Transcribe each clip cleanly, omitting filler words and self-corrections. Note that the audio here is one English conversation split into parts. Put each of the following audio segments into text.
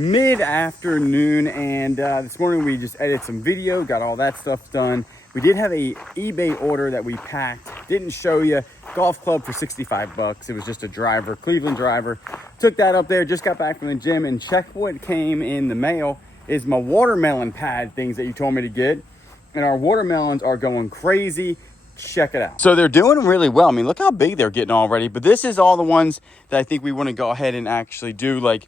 Mid-afternoon, and this morning we just edited some video, got all that stuff done. We did have a eBay order that we packed, didn't show you. Golf club for 65 bucks. It was just a driver, Cleveland driver. Took that up there, just got back from the gym, and check what came in the mail is my watermelon pad things that you told me to get. And our watermelons are going crazy. Check it out. So they're doing really well. I mean, look how big they're getting already, but this is all the ones that I think we want to go ahead and actually do. Like,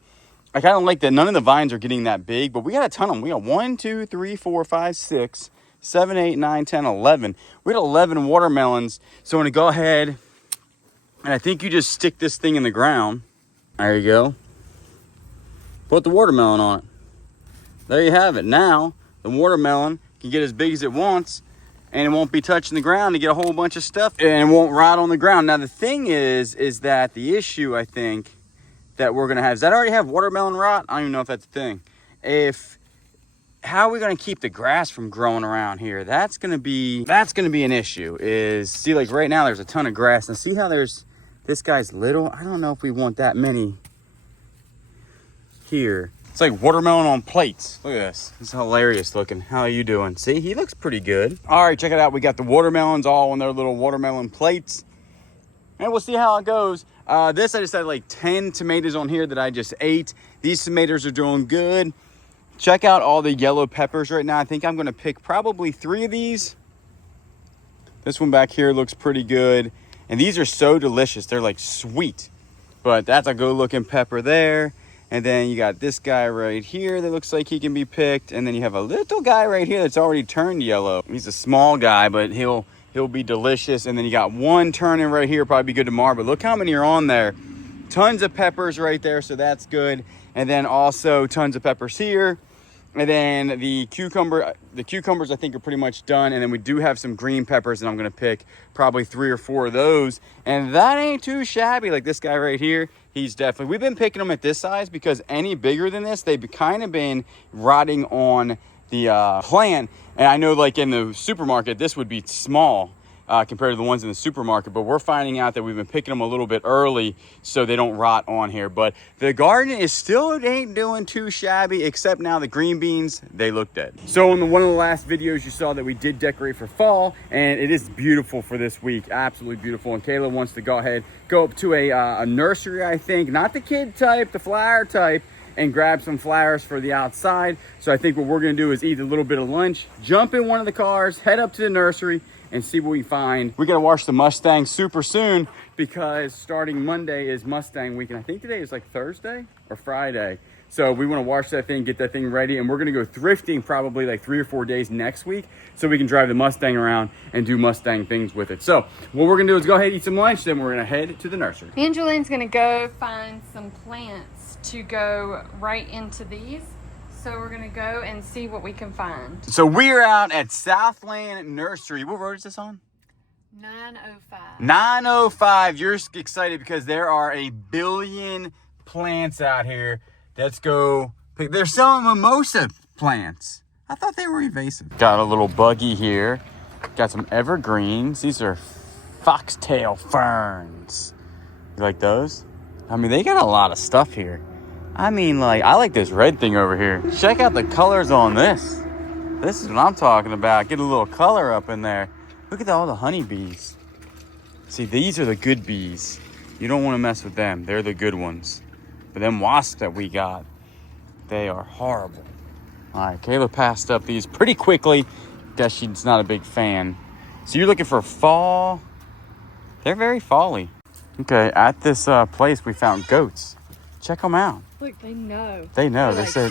I kind of like that none of the vines are getting that big, but we got a ton of them. We got 1, 2, 3, 4, 5, 6, 7, 8, 9, 10, 11. We got 11 watermelons. So I'm going to go ahead, and I think you just stick this thing in the ground. There you go. Put the watermelon on it. There you have it. Now, the watermelon can get as big as it wants, and it won't be touching the ground to get a whole bunch of stuff, and it won't rot on the ground. Now, the thing is that the issue, I think, that we're gonna have, does that already have watermelon rot? I don't even know if that's a thing. How are we gonna keep the grass from growing around here? That's gonna be an issue. See, like right now there's a ton of grass, and see how this guy's little? I don't know if we want that many here. It's like watermelon on plates. Look at this. This is hilarious looking. How are you doing? See, he looks pretty good. All right, check it out. We got the watermelons all on their little watermelon plates, and we'll see how it goes. This, I just had like 10 tomatoes on here that I just ate. These tomatoes are doing good. Check out all the yellow peppers right now. I think I'm gonna pick probably 3 of these. This one back here looks pretty good. And these are so delicious. They're like sweet, but that's a good looking pepper there. And then you got this guy right here that looks like he can be picked. And then you have a little guy right here that's already turned yellow. He's a small guy, but he'll be delicious. And then you got one turning right here, probably be good tomorrow, but look how many are on there. Tons of peppers right there, so that's good. And then also tons of peppers here. And then the cucumbers I think are pretty much done. And then we do have some green peppers, and I'm gonna pick probably 3 or 4 of those. And that ain't too shabby. Like this guy right here, we've been picking them at this size because any bigger than this, they've kind of been rotting on the plant. And I know like in the supermarket, this would be small compared to the ones in the supermarket, but we're finding out that we've been picking them a little bit early so they don't rot on here. But the garden ain't doing too shabby, except now the green beans, they look dead. So in one of the last videos you saw that we did decorate for fall, and it is beautiful for this week, absolutely beautiful. And Kayla wants to go up to a nursery, I think, not the kid type, the flower type, and grab some flowers for the outside. So I think what we're gonna do is eat a little bit of lunch, jump in one of the cars, head up to the nursery, and see what we find. We gotta wash the Mustang super soon because starting Monday is Mustang week, and I think today is like Thursday or Friday. So we wanna wash that thing, get that thing ready, and we're gonna go thrifting probably like 3 or 4 days next week so we can drive the Mustang around and do Mustang things with it. So what we're gonna do is go ahead and eat some lunch, then we're gonna head to the nursery. Me and Julian's gonna go find some plants to go right into these. So we're gonna go and see what we can find. So we're out at Southland Nursery. What road is this on? 905. 905. You're excited because there are a billion plants out here. Let's go. They're selling mimosa plants. I thought they were invasive. Got a little buggy here. Got some evergreens. These are foxtail ferns. You like those? I mean, they got a lot of stuff here. I mean, like, I like this red thing over here. Check out the colors on this. This is what I'm talking about. Get a little color up in there. Look at all the honeybees. See, these are the good bees. You don't want to mess with them. They're the good ones. But them wasps that we got, they are horrible. All right, Kayla passed up these pretty quickly. Guess she's not a big fan. So you're looking for fall. They're very fall-y. Okay, at this place, we found goats. Check them out. Look, they know. They know. They're They like, said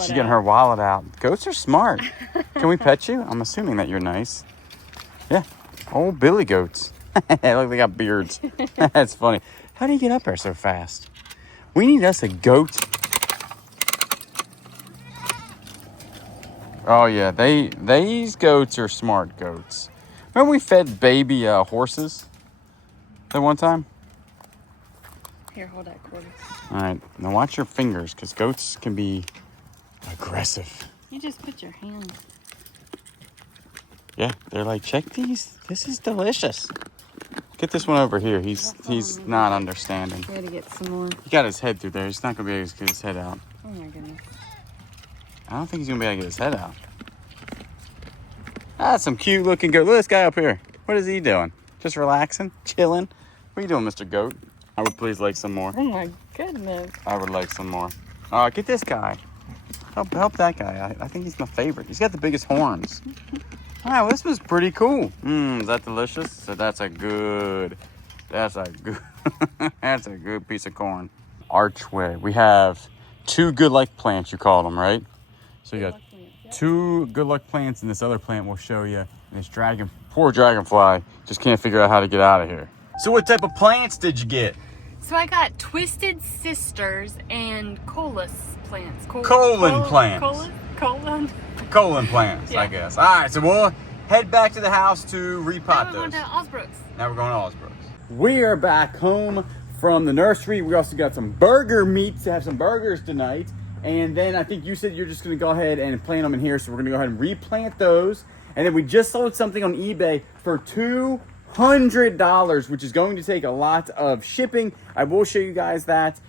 she's getting her wallet out. Goats are smart. Can we pet you? I'm assuming that you're nice. Yeah. Old Billy goats. Look, they got beards. That's funny. How do you get up there so fast? We need us a goat. Oh yeah, these goats are smart goats. Remember we fed baby horses that one time? Here, hold that quarter. All right, now watch your fingers, because goats can be aggressive. You just put your hand. Yeah, they're like, check these. This is delicious. Get this one over here. He's not understanding. We gotta get some more. He got his head through there. He's not gonna be able to get his head out. Oh my goodness. I don't think he's gonna be able to get his head out. That's some cute looking goat. Look at this guy up here. What is he doing? Just relaxing, chilling. What are you doing, Mr. Goat? I would please like some more. Oh my goodness. I would like some more. Get this guy. Help that guy. I think he's my favorite. He's got the biggest horns. All right, well, this was pretty cool. Is that delicious? So that's a good that's a good piece of corn. Archway. We have 2 good luck plants, you call them, right? So you got 2 good luck plants, and this other plant we'll show you. And this poor dragonfly just can't figure out how to get out of here. So what type of plants did you get? So I got Twisted Sisters and Colus plants. Colon plants. Colon plants, Yeah. I guess. All right, so we'll head back to the house to repot Now we're those. going to Osbrooks. Now we're going to Osbrooks. We are back home from the nursery. We also got some burger meats to have some burgers tonight. And then I think you said you're just going to go ahead and plant them in here. So we're going to go ahead and replant those. And then we just sold something on eBay for $200, which is going to take a lot of shipping. I will show you guys that.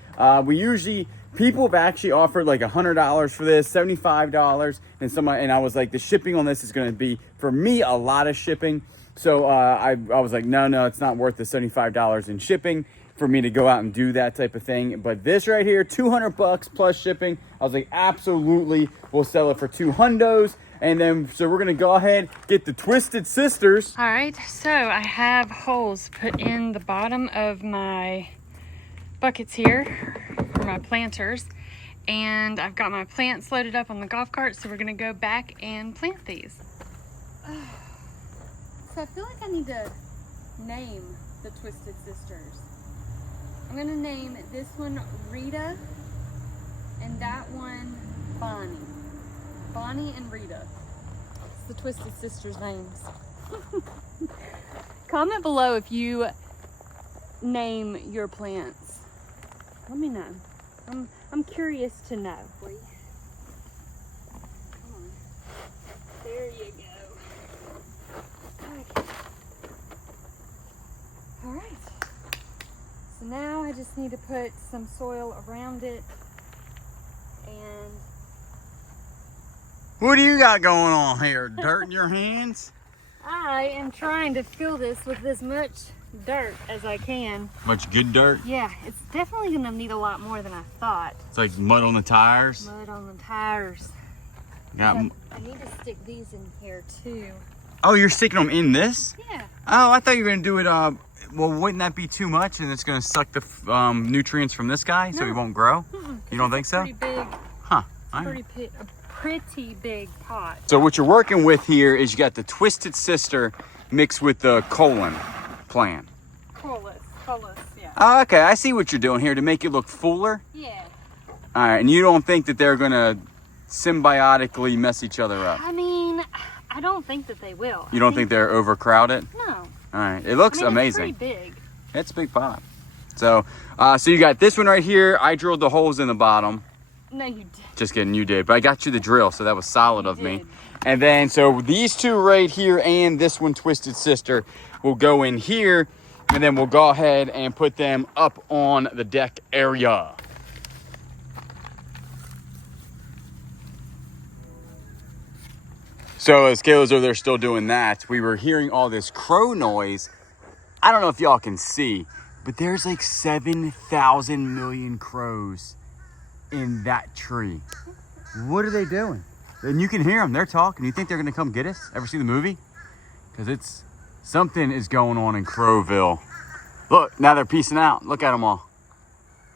People have actually offered like $100 for this, $75, and I was like, the shipping on this is going to be, for me, a lot of shipping. So I was like, no, it's not worth the $75 in shipping for me to go out and do that type of thing. But this right here, $200 plus shipping. I was like, absolutely, we'll sell it for $200. And then, so we're gonna go ahead, get the Twisted Sisters. All right, so I have holes put in the bottom of my buckets here for my planters. And I've got my plants loaded up on the golf cart, so we're gonna go back and plant these. So I feel like I need to name the Twisted Sisters. I'm gonna name this one Rita and that one Bonnie. Bonnie and Rita. It's the Twisted Sisters' names. Comment below if you name your plants. Let me know. I'm curious to know. Come on. There you go. Okay. All right. So now I just need to put some soil around it and What do you got going on here? Dirt in your hands? I am trying to fill this with as much dirt as I can. Much good dirt? Yeah, it's definitely gonna need a lot more than I thought. It's like mud on the tires. Mud on the tires. Got. I need to stick these in here too. Oh, you're sticking them in this? Yeah. Oh, I thought you were gonna do it. Well, wouldn't that be too much? And it's gonna suck the nutrients from this guy, so he won't grow. You don't think so? Pretty big. Huh? Pretty big pot. So what you're working with here is you got the Twisted Sister mixed with the colon plant. Colus, yeah. Oh, okay, I see what you're doing here to make it look fuller. Yeah. All right, and you don't think that they're gonna symbiotically mess each other up? I mean, I don't think that they will. You don't think they're overcrowded? No. All right, it looks amazing. It's pretty big. It's a big pot. So, so you got this one right here. I drilled the holes in the bottom. No, you did. Just kidding, you did. But I got you the drill, so that was solid of me. And then, so these two right here and this one, Twisted Sister, will go in here. And then we'll go ahead and put them up on the deck area. So as Kayla's over there still doing that, we were hearing all this crow noise. I don't know if y'all can see, but there's like 7,000 million crows in that tree. What are they doing? And you can hear them, they're talking. You think they're gonna come get us? Ever see the movie? Because something is going on in Crowville. Look, now they're peacing out. Look at them all.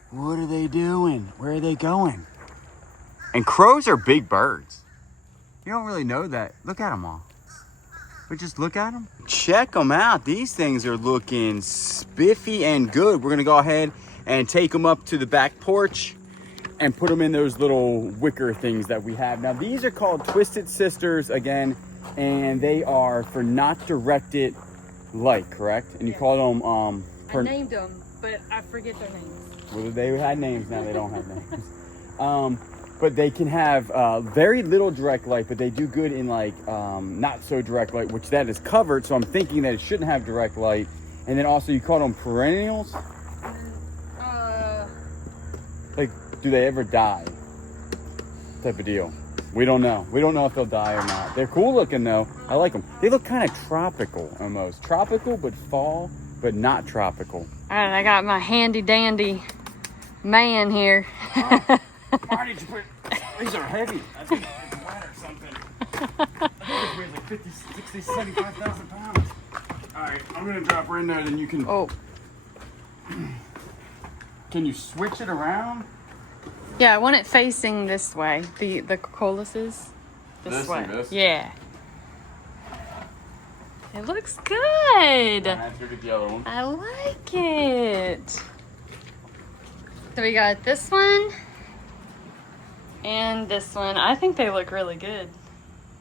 What are they doing? Where are they going? And crows are big birds. You don't really know that. Look at them all. But just look at them. Check them out. These things are looking spiffy and good. We're gonna go ahead and take them up to the back porch and put them in those little wicker things that we have. Now these are called Twisted Sisters again, and they are for not directed light, correct? And you call them, I named them, but I forget their names. well, they had names, now they don't have names. But they can have very little direct light, but they do good in like not so direct light, which that is covered. So I'm thinking that it shouldn't have direct light. And then also you call them perennials? Like, do they ever die? type of deal. We don't know. We don't know if they'll die or not. They're cool looking though. I like them. They look kind of tropical almost. Tropical, but fall, but not tropical. All right, I got my handy dandy man here. Oh, why did you put, these are heavy. I think it's wet or something. I think it weighs like 50, 60, 75,000 pounds. All right, I'm gonna drop her in there, then you can. Oh. Can you switch it around? Yeah, I want it facing this way. The colises. This way. Like this? Yeah. It looks good. I have to get the other one. I like it. So we got this one and this one. I think they look really good.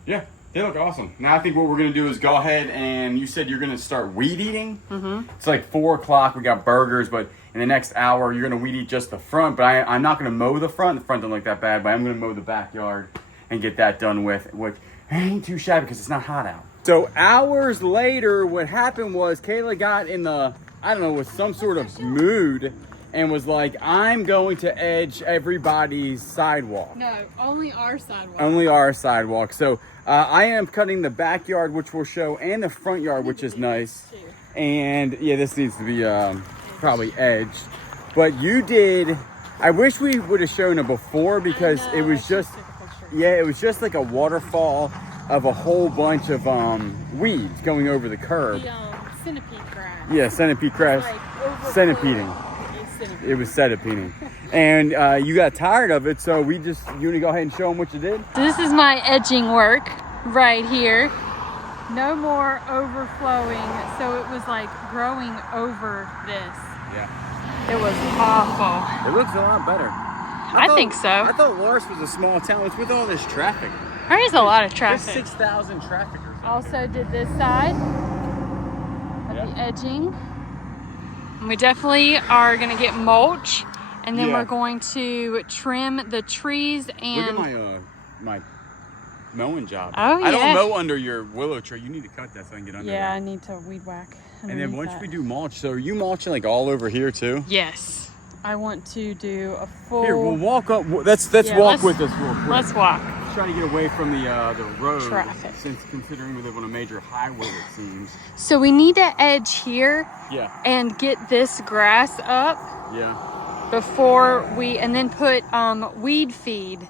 Yeah, they look awesome. Now I think what we're gonna do is go ahead and you said you're gonna start weed eating. Mm-hmm. It's like 4 o'clock. We got burgers, but in the next hour you're gonna weed eat just the front. But I'm not gonna mow the front. The front don't look that bad, but I'm gonna mow the backyard and get that done with, which ain't too shabby because it's not hot out. So hours later, what happened was Kayla got in the, I don't know, with some sort of mood and was like, I'm going to edge everybody's sidewalk. No, only our sidewalk. Only our sidewalk. So I am cutting the backyard, which we'll show, and the front yard, which is nice. And yeah, this needs to be probably edged. But you did, I wish we would have shown it before because it was just, yeah, it was just like a waterfall of a whole bunch of weeds going over the curb. The centipede grass. Yeah, centipede grass. Like Centipeding. It was centipeding. And you got tired of it, so you want to go ahead and show them what you did? This is my edging work right here. No more overflowing, so it was like growing over this. Yeah. It was awful. It looks a lot better. I think so. I thought Lars was a small town. It's with all this traffic. There is a lot of There's traffic. 6,000 traffickers. Also did this side of the edging. And we definitely are going to get mulch, and then we're going to trim the trees and... Look at my mowing job. Oh, I don't yeah. mow under your willow tree. You need to cut that so I can get under Yeah, there. I need to weed whack. And then once we do mulch, so are you mulching like all over here too? Yes. I want to do a full... Here, we'll walk up. Let's Yeah, walk with us real quick. Let's walk. Trying to get away from the road. Traffic. Since considering we live on a major highway, it seems. So we need to edge here Yeah. and get this grass up Yeah. before we... And then put weed feed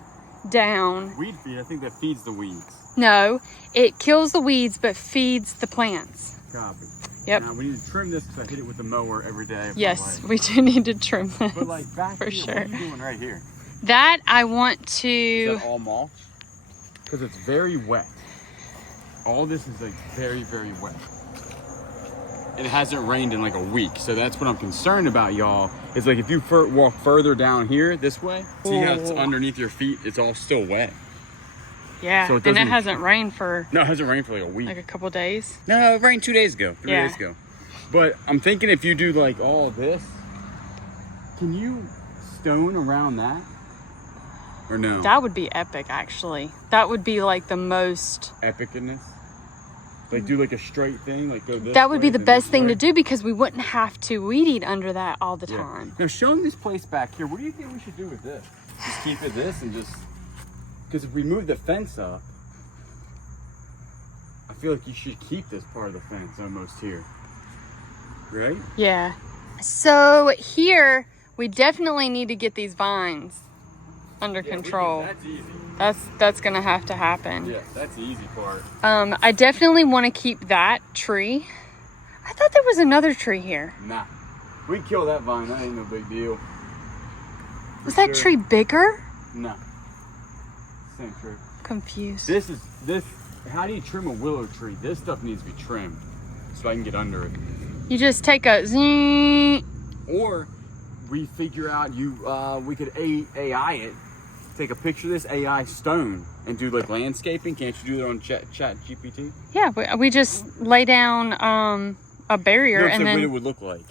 down. Weed feed, I think that feeds the weeds. No, it kills the weeds but feeds the plants. Copy. Yep. Now we need to trim this because I hit it with the mower every day. Yes, we do need to trim this. But like back for here, sure. what are you doing right here? That I want Is to... that all mulch? Because it's very wet. All this is like very, very wet. It hasn't rained in like a week, so that's what I'm concerned about, y'all. Is like if you walk further down here this way, see how it's underneath your feet? It's all still wet. Yeah, So it and it doesn't- hasn't rained for No, it hasn't rained for like a week. like a couple days. No, it rained 2 days ago, 3 Yeah. days ago. But I'm thinking if you do like all this, can you stone around that? Or no? That would be epic, actually. That would be like the most... Epicness? Like do like a straight thing, like go this That would be way, the then best this thing way? to do because we wouldn't have to weed eat under that all the Yeah. time. Now showing this place back here, what do you think we should do with this? Just keep it this and just, because if we move the fence up, I feel like you should keep this part of the fence almost here. Right? Yeah. So here, we definitely need to get these vines under control. That's easy. That's gonna have to happen. Yeah, that's the easy part. I definitely want to keep that tree. I thought there was another tree here. Nah. We kill that vine, that ain't no big deal. Was that tree bigger? No. Same tree. Confused. This, how do you trim a willow tree? This stuff needs to be trimmed so I can get under it. You just take a zing. Or we figure out we could AI it, take a picture of this AI stone and do like landscaping. Can't you do that on Chat GPT? Yeah, we just lay down a barrier No, and what it then. would look like.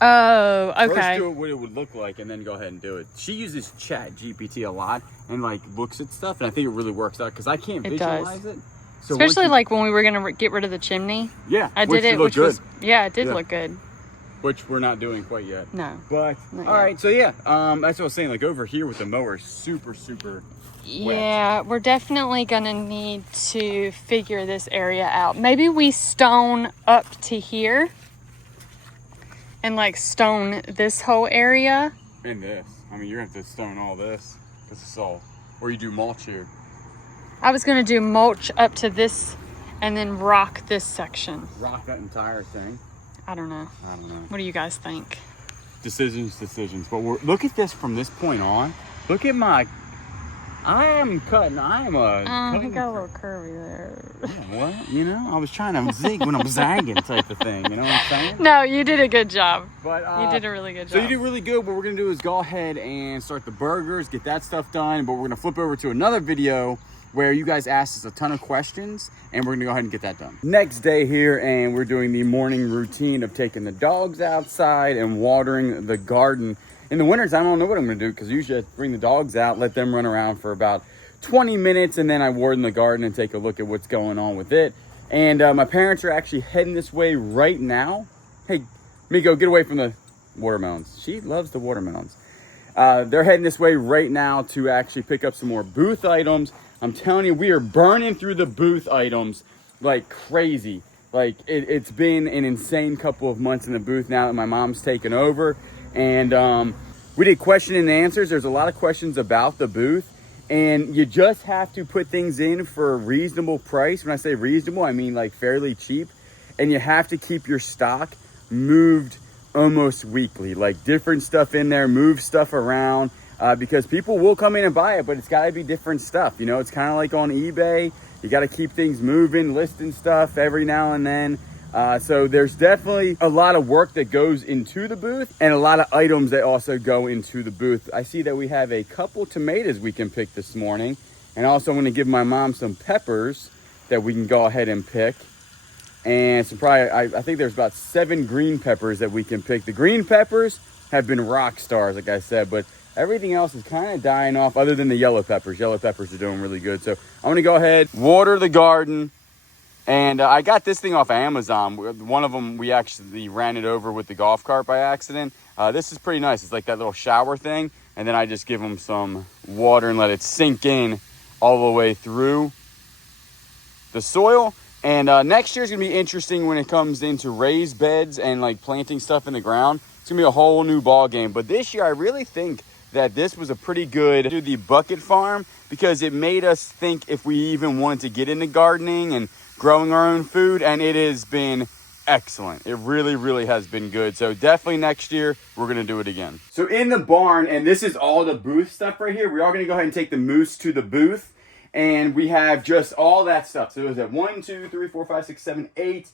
Oh, First okay. do it what it would look like and then go ahead and do it. She uses Chat GPT a lot and like looks at stuff and I think it really works out because I can't It does. visualize it. So Especially once like when we were gonna get rid of the chimney. yeah, I did it, which was it did Yeah. look good. which we're not doing quite yet. No. But, all right, so yeah, that's what I was saying. Like over here with the mower, super wet. Yeah, we're definitely going to need to figure this area out. Maybe we stone up to here and like stone this whole area. And this. I mean, you're going to have to stone all this. This is all. Or you do mulch here. I was going to do mulch up to this and then rock this section. Rock that entire thing. I don't know. What do you guys think? Decisions. But look at this from this point on. Look at my. I am cutting. I am a. He got a little curvy there. Yeah, what? You know, I was trying to zig when I'm zagging type of thing. You know what I'm saying? No, you did a good job. But you did a really good job. So you did really good. What we're gonna do is go ahead and start the burgers, get that stuff done. But we're gonna flip over to another video where you guys asked us a ton of questions, and we're gonna go ahead and get that done. Next day here, and we're doing the morning routine of taking the dogs outside and watering the garden. In the winters, I don't know what I'm gonna do, because usually I bring the dogs out, let them run around for about 20 minutes, and then I ward in the garden and take a look at what's going on with it. And my parents are actually heading this way right now. Hey, Miko, get away from the watermelons. She loves the watermelons. They're heading this way right now to actually pick up some more booth items. I'm telling you, we are burning through the booth items like crazy. Like, it's been an insane couple of months in the booth now that my mom's taken over. And we did question and answers. There's a lot of questions about the booth. And you just have to put things in for a reasonable price. When I say reasonable, I mean like fairly cheap. And you have to keep your stock moved almost weekly. Like different stuff in there, move stuff around. Because people will come in and buy it, but it's got to be different stuff. You know, it's kind of like on eBay. You got to keep things moving, listing stuff every now and then. So there's definitely a lot of work that goes into the booth and a lot of items that also go into the booth. I see that we have a couple tomatoes we can pick this morning. And also I'm going to give my mom some peppers that we can go ahead and pick. And some probably, I think there's about 7 green peppers that we can pick. The green peppers have been rock stars, like I said, but everything else is kind of dying off other than the yellow peppers. Yellow peppers are doing really good. So I'm going to go ahead, water the garden. And I got this thing off of Amazon. One of them, we actually ran it over with the golf cart by accident. This is pretty nice. It's like that little shower thing. And then I just give them some water and let it sink in all the way through the soil. And next year is going to be interesting when it comes into raised beds and like planting stuff in the ground. It's going to be a whole new ball game. But this year, I really think that this was a pretty good do the bucket farm, because it made us think if we even wanted to get into gardening and growing our own food, and it has been excellent. It really has been good. So definitely next year we're gonna do it again. So in the barn, and this is all the booth stuff right here, we're all gonna go ahead and take the moose to the booth, and we have just all that stuff. So there's 1, 2, 3, 4, 5, 6, 7, 8,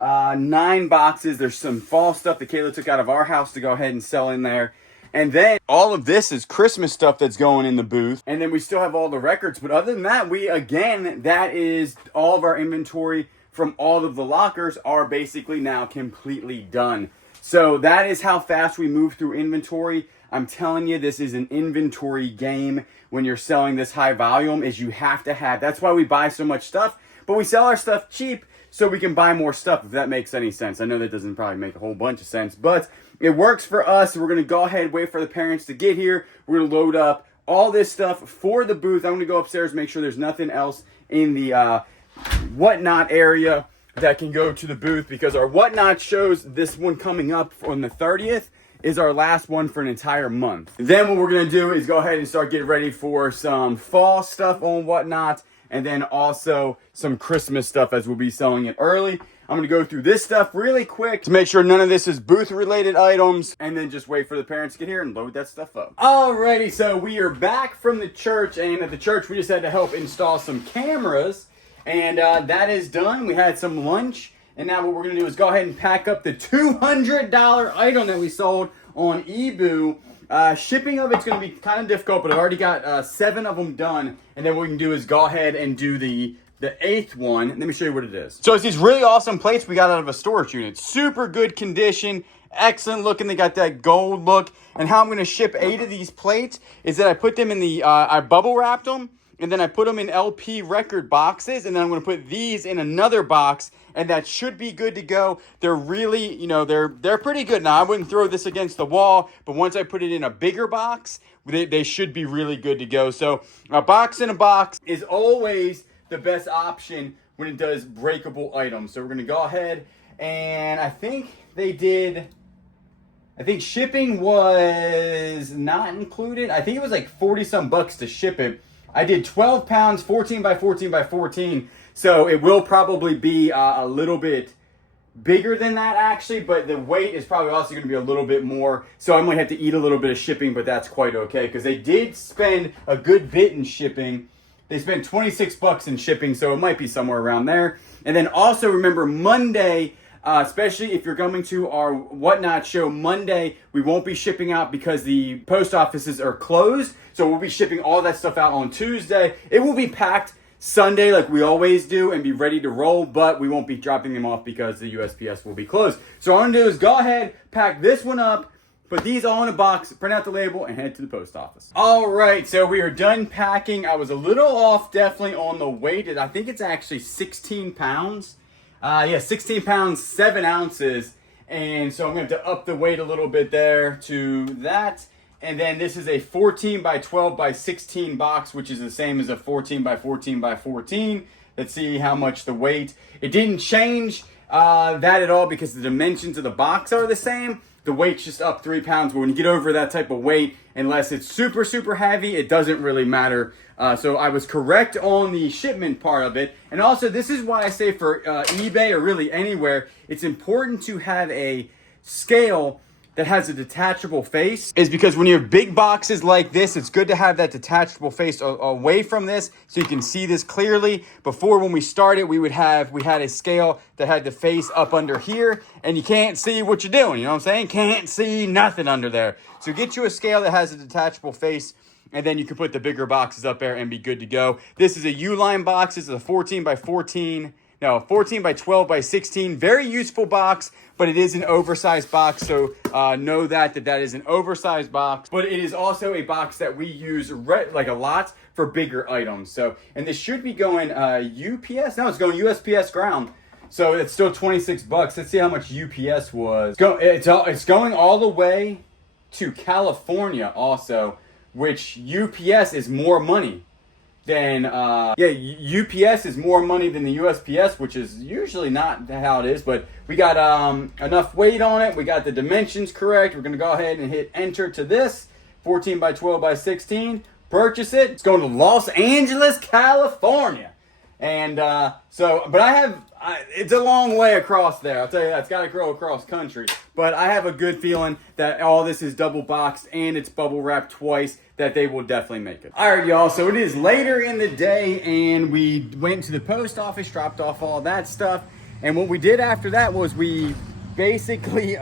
9 boxes. There's some fall stuff that Kayla took out of our house to go ahead and sell in there. And then all of this is Christmas stuff that's going in the booth. And then we still have all the records. But other than that, that is all of our inventory from all of the lockers are basically now completely done. So that is how fast we move through inventory. I'm telling you, this is an inventory game when you're selling this high volume, is you have to have. That's why we buy so much stuff, but we sell our stuff cheap so we can buy more stuff, if that makes any sense. I know that doesn't probably make a whole bunch of sense, but it works for us. We're gonna go ahead and wait for the parents to get here. We're gonna load up all this stuff for the booth. I'm gonna go upstairs, make sure there's nothing else in the whatnot area that can go to the booth, because our whatnot shows this one coming up on the 30th is our last one for an entire month. Then what we're gonna do is go ahead and start getting ready for some fall stuff on whatnot, and then also some Christmas stuff, as we'll be selling it early. I'm gonna go through this stuff really quick to make sure none of this is booth related items, and then just wait for the parents to get here and load that stuff up. Alrighty, so we are back from the church, and at the church we just had to help install some cameras, and that is done. We had some lunch, and now what we're gonna do is go ahead and pack up the $200 item that we sold on eBoo. Shipping of it's going to be kind of difficult, but I've already got 7 of them done. And then what we can do is go ahead and do the 8th one. Let me show you what it is. So it's these really awesome plates we got out of a storage unit. Super good condition, excellent looking. They got that gold look. And how I'm going to ship 8 of these plates is that I put them in the, I bubble wrapped them. and then I put them in LP record boxes, and then I'm going to put these in another box, and that should be good to go. They're really, you know, they're pretty good. Now, I wouldn't throw this against the wall, but once I put it in a bigger box, they should be really good to go. So a box in a box is always the best option when it does breakable items. So we're going to go ahead, and I think shipping was not included. I think it was like 40 some bucks to ship it. I did 12 pounds, 14 by 14 by 14. So it will probably be a little bit bigger than that actually, but the weight is probably also going to be a little bit more. So I might have to eat a little bit of shipping, but that's quite okay because they did spend a good bit in shipping. They spent 26 bucks in shipping, so it might be somewhere around there. And then also remember Monday, especially if you're coming to our Whatnot show Monday, we won't be shipping out because the post offices are closed. So we'll be shipping all that stuff out on Tuesday. It will be packed Sunday like we always do and be ready to roll, but we won't be dropping them off because the USPS will be closed. So all I'm gonna do is go ahead, pack this one up, put these all in a box, print out the label, and head to the post office. All right, so we are done packing. I was a little off definitely on the weight. I think it's actually 16 pounds. 16 pounds, 7 ounces. And so I'm going to have to up the weight a little bit there to that. And then this is a 14 by 12 by 16 box, which is the same as a 14 by 14 by 14. Let's see how much the weight. It didn't change that at all because the dimensions of the box are the same. The weight's just up 3 pounds. But when you get over that type of weight, unless it's super, super heavy, it doesn't really matter. So I was correct on the shipment part of it. And also, this is why I say for eBay or really anywhere, it's important to have a scale that has a detachable face, is because when you have big boxes like this, it's good to have that detachable face away from this so you can see this clearly. Before, when we started, we had a scale that had the face up under here, and you can't see what you're doing, you know what I'm saying? Can't see nothing under there. So get you a scale that has a detachable face, and then you can put the bigger boxes up there and be good to go. This is a U-line box. This is a 14 by 14 by 12 by 16. Very useful box, but it is an oversized box. So know that is an oversized box. But it is also a box that we use like a lot for bigger items. So, and this should be going UPS. No, it's going USPS ground. So it's still 26 bucks. Let's see how much UPS was. It's going all the way to California also, which UPS is more money than UPS is more money than the USPS, which is usually not how it is, but we got enough weight on it. We got the dimensions correct. We're gonna go ahead and hit enter to this 14 by 12 by 16. Purchase it. It's going to Los Angeles, California. And it's a long way across there. I'll tell you that. It's got to go across country. But I have a good feeling that all this is double boxed and it's bubble wrapped twice, that they will definitely make it. All right, y'all. So it is later in the day, and we went to the post office, dropped off all that stuff. And what we did after that was we basically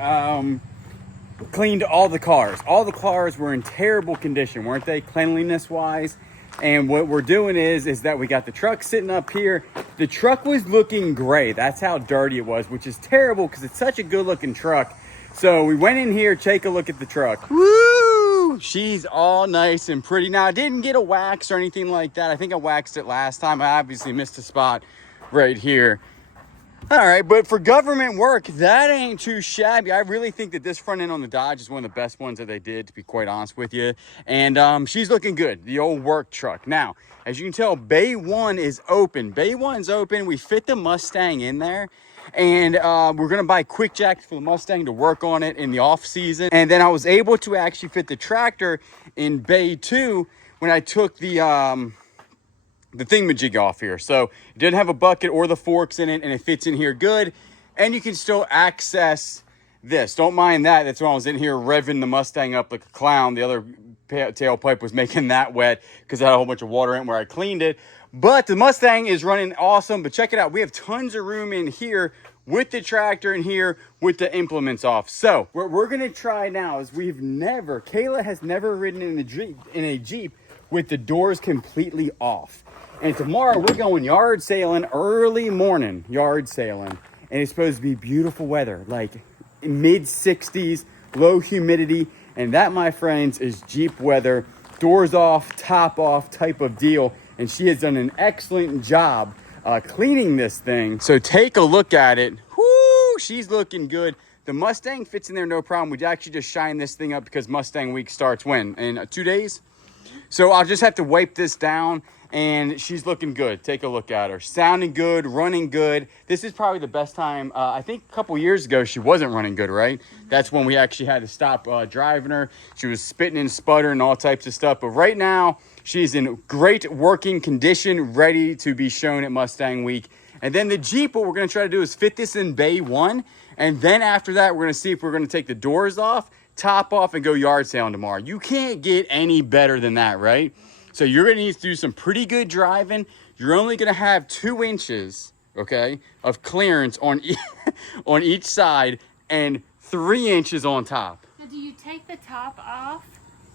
cleaned all the cars. All the cars were in terrible condition, weren't they, cleanliness-wise? And what we're doing is that we got the truck sitting up here. The truck was looking gray. That's how dirty it was, which is terrible because it's such a good looking truck. So we went in here, take a look at the truck. Woo! She's all nice and pretty. Now, I didn't get a wax or anything like that. I think I waxed it last time. I obviously missed a spot right here. All right, but for government work, that ain't too shabby. I really think that this front end on the Dodge is one of the best ones that they did, to be quite honest with you. And she's looking good, the old work truck. Now, as you can tell, Bay 1 is open. Bay 1's open. We fit the Mustang in there. And we're going to buy quick jacks for the Mustang to work on it in the off season. And then I was able to actually fit the tractor in Bay 2 when I took the thingamajig off here. So it didn't have a bucket or the forks in it, and it fits in here good. And you can still access this. Don't mind that. That's when I was in here revving the Mustang up like a clown. The other tailpipe was making that wet because it had a whole bunch of water in it where I cleaned it. But the Mustang is running awesome. But check it out. We have tons of room in here with the tractor in here with the implements off. So what we're going to try now is Kayla has never ridden in a Jeep with the doors completely off. And tomorrow we're going yard sailing, early morning yard sailing. And it's supposed to be beautiful weather, like mid 60s, low humidity. And that, my friends, is Jeep weather doors off, top off type of deal. And she has done an excellent job cleaning this thing. So take a look at it. Whoo, she's looking good. The Mustang fits in there no problem. We actually just shine this thing up because Mustang week starts when? In 2 days? So I'll just have to wipe this down, and she's looking good. Take a look at her. Sounding good, running good. This is probably the best time. I think a couple years ago, she wasn't running good, right? That's when we actually had to stop driving her. She was spitting and sputtering, all types of stuff. But right now, she's in great working condition, ready to be shown at Mustang Week. And then the Jeep, what we're going to try to do is fit this in bay 1. And then after that, we're going to see if we're going to take the doors off, top off, and go yard sailing tomorrow. You can't get any better than that, right? So you're going to need to do some pretty good driving. You're only going to have 2 inches, okay, of clearance on on each side and 3 inches on top. So do you take the top off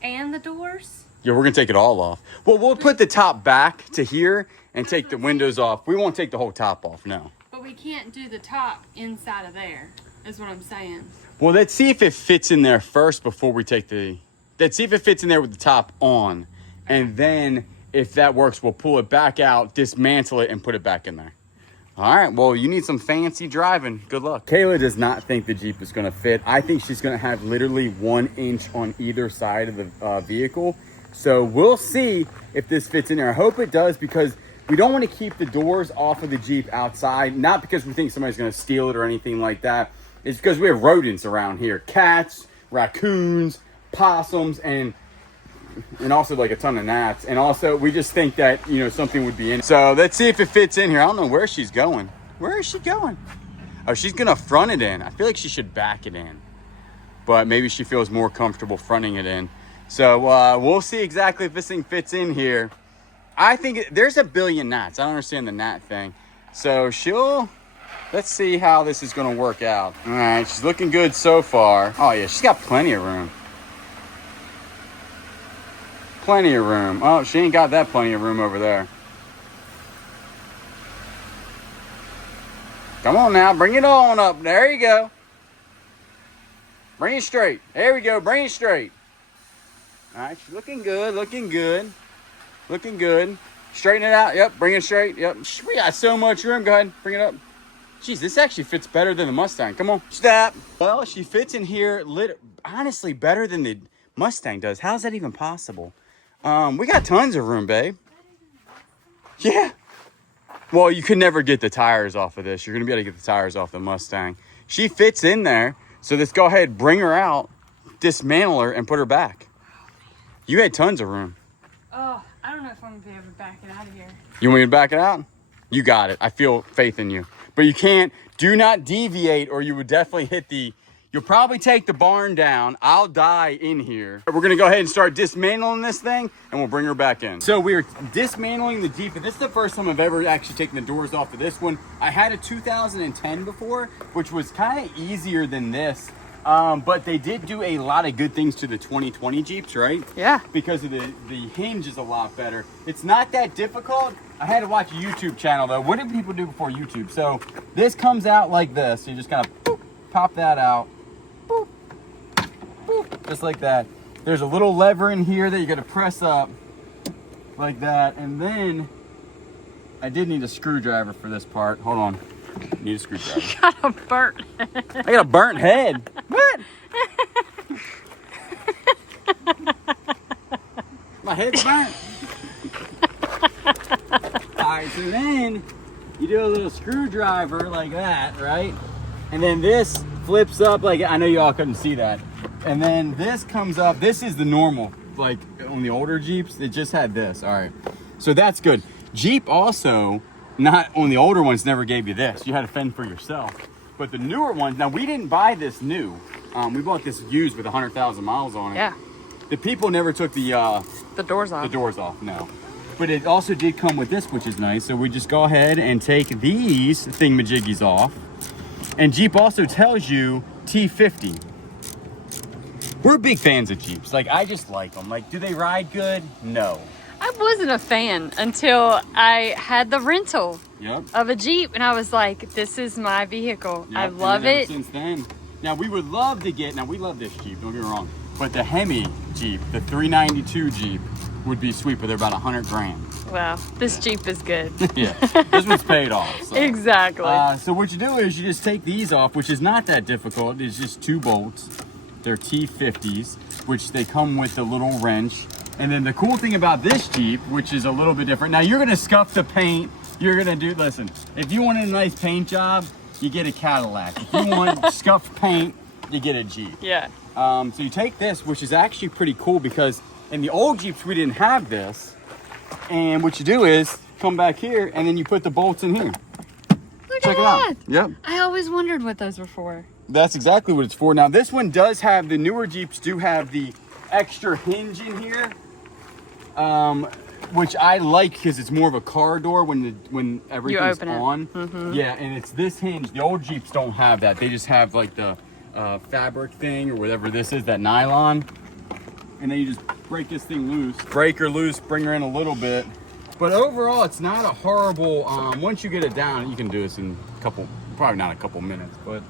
and the doors? Yeah, we're going to take it all off. Well, we'll put the top back to here and take the windows off. We won't take the whole top off, no. But we can't do the top inside of there, is what I'm saying. Well, let's see if it fits in there first before we take the... Let's see if it fits in there with the top on. And then, if that works, we'll pull it back out, dismantle it, and put it back in there. All right, well, you need some fancy driving. Good luck. Kayla does not think the Jeep is going to fit. I think she's going to have literally 1 inch on either side of the vehicle. So we'll see if this fits in there. I hope it does, because we don't want to keep the doors off of the Jeep outside. Not because we think somebody's going to steal it or anything like that. It's because we have rodents around here. Cats, raccoons, possums, and also like a ton of gnats. And also we just think that, you know, something would be in it. So let's see if it fits in here. I don't know where she's going. Where is she going? Oh, she's going to front it in. I feel like she should back it in. But maybe she feels more comfortable fronting it in. So we'll see exactly if this thing fits in here. I think there's a billion gnats. I don't understand the gnat thing. So let's see how this is going to work out. All right, she's looking good so far. Oh, yeah, she's got plenty of room. Plenty of room. Oh, she ain't got that plenty of room over there. Come on now, bring it on up. There you go. Bring it straight. There we go, bring it straight. All right, she's looking good, looking good. Looking good. Straighten it out. Yep, bring it straight. Yep, we got so much room. Go ahead, bring it up. Jeez, this actually fits better than the Mustang. Come on, stop. Well, she fits in here honestly better than the Mustang does. How's that even possible? We got tons of room, babe. Yeah. Well, you could never get the tires off of this. You're going to be able to get the tires off the Mustang. She fits in there. So let's go ahead, bring her out, dismantle her, and put her back. You had tons of room. Oh, I don't know if I'm going to be able to back it out of here. You want me to back it out? You got it. I feel faith in you. But you can't. Do not deviate, or you would definitely hit you'll probably take the barn down. I'll die in here. We're going to go ahead and start dismantling this thing, and we'll bring her back in. So we're dismantling the Jeep, and this is the first time I've ever actually taken the doors off of this one. I had a 2010 before, which was kind of easier than this. But they did do a lot of good things to the 2020 Jeeps, right? Yeah. Because of the hinge is a lot better. It's not that difficult. I had to watch a YouTube channel, though. What did people do before YouTube? So this comes out like this. You just kind of boop, pop that out. Boop, boop, just like that. There's a little lever in here that you got to press up like that. And then I did need a screwdriver for this part. Hold on. Need a screwdriver. You got a burnt head. I got a burnt head. What? My head's burnt. Alright, so then you do a little screwdriver like that, right? And then this flips up, like, I know y'all couldn't see that. And then this comes up. This is the normal, like on the older Jeeps, it just had this. Alright, so that's good. Jeep also, not on the older ones, never gave you this. You had to fend for yourself. But the newer ones, now we didn't buy this new. We bought this used with 100,000 miles on it. Yeah. The people never took the doors off. The doors off, no. But it also did come with this, which is nice. So we just go ahead and take these thingamajiggies off. And Jeep also tells you T50. We're big fans of Jeeps. Like, I just like them. Like, do they ride good? No. I wasn't a fan until I had the rental of a Jeep, and I was like, this is my vehicle. Yep. I love it. Since then. Now, we would love to get, now we love this Jeep, don't get me wrong. But the Hemi Jeep, the 392 Jeep, would be sweet, but they're about 100 grand. Wow, this Jeep is good. Yeah, this one's paid off. So. Exactly. So what you do is you just take these off, which is not that difficult. It's just 2 bolts. They're T50s, which they come with a little wrench. And then the cool thing about this Jeep, which is a little bit different. Now you're gonna scuff the paint. You're gonna do, listen, if you want a nice paint job, you get a Cadillac. If you want scuffed paint, you get a Jeep. Yeah. So you take this, which is actually pretty cool because in the old Jeeps, we didn't have this. And what you do is come back here and then you put the bolts in here. Look Check at it out. that. Yep. I always wondered what those were for. That's exactly what it's for. Now this one does have, the newer Jeeps do have the extra hinge in here, which I like because it's more of a car door when everything's on. Mm-hmm. Yeah, and it's this hinge. The old Jeeps don't have that. They just have like the fabric thing or whatever this is, that nylon. And then you just break this thing loose. Break her loose, bring her in a little bit. But overall, it's not a horrible, once you get it down, you can do this in a couple, probably not a couple minutes, but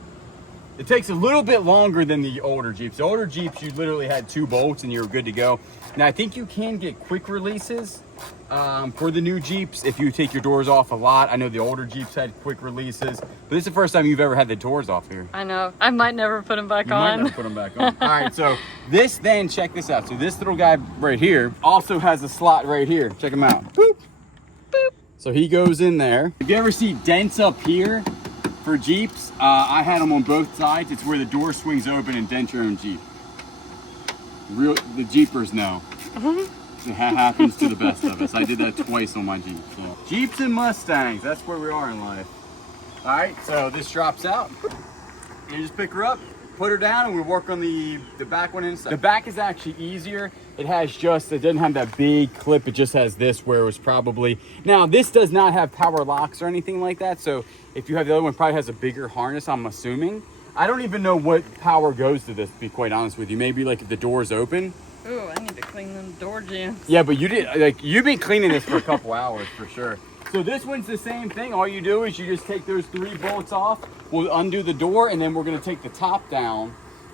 it takes a little bit longer than the older Jeeps. The older Jeeps, you literally had 2 bolts and you were good to go. Now, I think you can get quick releases for the new Jeeps if you take your doors off a lot. I know the older Jeeps had quick releases, but this is the first time you've ever had the doors off here. I know. I might never put them back You on. might never put them back on. All right, so this then, check this out. So this little guy right here also has a slot right here. Check him out. Boop. Boop. So he goes in there. If you ever see dents up here for Jeeps, I had them on both sides. It's where the door swings open and dent your own Jeep. The Jeepers know. It happens to the best of us. I did that twice on my Jeep. So. Jeeps and Mustangs, that's where we are in life. All right, so this drops out. You just pick her up, put her down, and we work on the back one inside. The back is actually easier. It doesn't have that big clip. It just has this where it was probably, now this does not have power locks or anything like that. So if you have the other one, it probably has a bigger harness, I'm assuming. I don't even know what power goes to this, to be quite honest with you. Maybe like if the door's open. Ooh, I need to clean them door jams. Yeah, but you've been cleaning this for a couple hours for sure. So this one's the same thing. All you do is you just take those 3 bolts off. We'll undo the door and then we're gonna take the top down.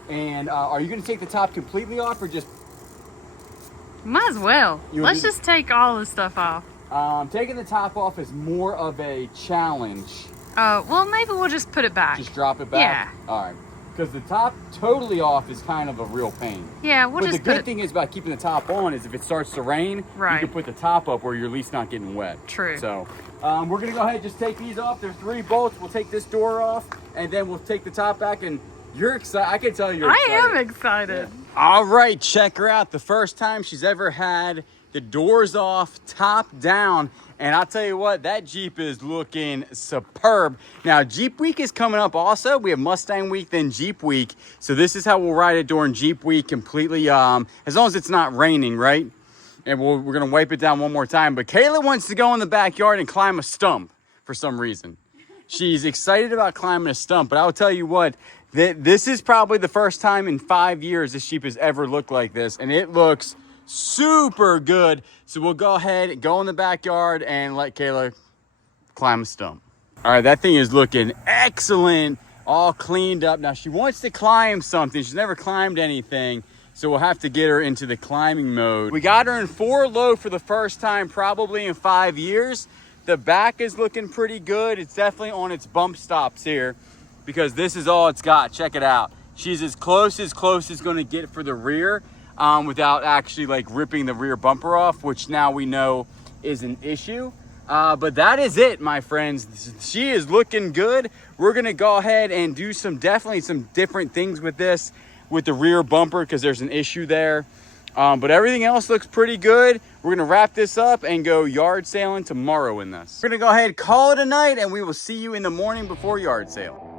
And are you gonna take the top completely off or just? Might as well. Let's just take all the stuff off. Taking the top off is more of a challenge. Well, maybe we'll just put it back. Just drop it back? Yeah. All right. Because the top totally off is kind of a real pain. Yeah, we'll but just the good thing is about keeping the top on is if it starts to rain, right, you can put the top up where you're at least not getting wet. True. So we're going to go ahead and just take these off. There's 3 bolts. We'll take this door off and then we'll take the top back. And you're excited. I can tell you're excited. I am excited. Yeah. All right, check her out. The first time she's ever had the doors off, top down. And I'll tell you what, that Jeep is looking superb. Now, Jeep Week is coming up also. We have Mustang Week, then Jeep Week. So this is how we'll ride it during Jeep Week completely, as long as it's not raining, right? And we're gonna wipe it down one more time. But Kayla wants to go in the backyard and climb a stump for some reason. She's excited about climbing a stump, but I'll tell you what, this is probably the first time in 5 years this Jeep has ever looked like this. And it looks super good. So we'll go ahead and go in the backyard and let Kayla climb a stump. All right, that thing is looking excellent, all cleaned up. Now she wants to climb something. She's never climbed anything, so we'll have to get her into the climbing mode. We got her in 4 low for the first time, probably in 5 years. The back is looking pretty good. It's definitely on its bump stops here because this is all it's got. Check it out. She's as close as gonna get for the rear. Without actually like ripping the rear bumper off, which now we know is an issue. But that is it, my friends. She is looking good. We're gonna go ahead and do definitely some different things with this, with the rear bumper, because there's an issue there. But everything else looks pretty good. We're gonna wrap this up and go yard sailing tomorrow in this. We're gonna go ahead and call it a night, and we will see you in the morning before yard sale.